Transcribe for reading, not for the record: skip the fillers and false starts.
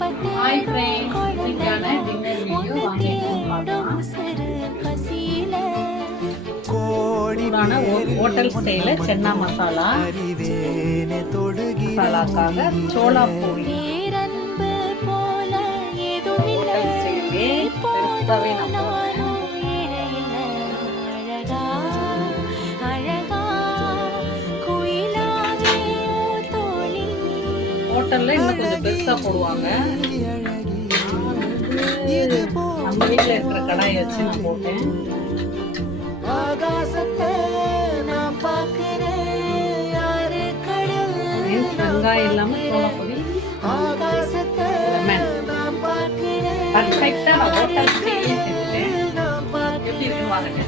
Hi friends, இன்னைக்கான dinner video வாங்க என்னன்னு பார்க்கலாம். சூடான ஹோட்டல் ஸ்டைல சென்னா மசாலாக்காக சோளா பூரி ஹோட்டல் ஸ்டைலே பெருசாவே நம்ம ஹோட்டல்ல இன்னும் கொஞ்சம் பெருசா போடுவாங்க. நம்ம வீட்டில் இருக்கிற கடாயை வச்சு நான் போட்டேன். வெங்காயம் இல்லாம சோளப்பொடி, லெமன் பர்ஃபெக்டா ஹோட்டல் ஸ்டைலே செஞ்சுட்டேன். எப்படி இருக்கு பாருங்க.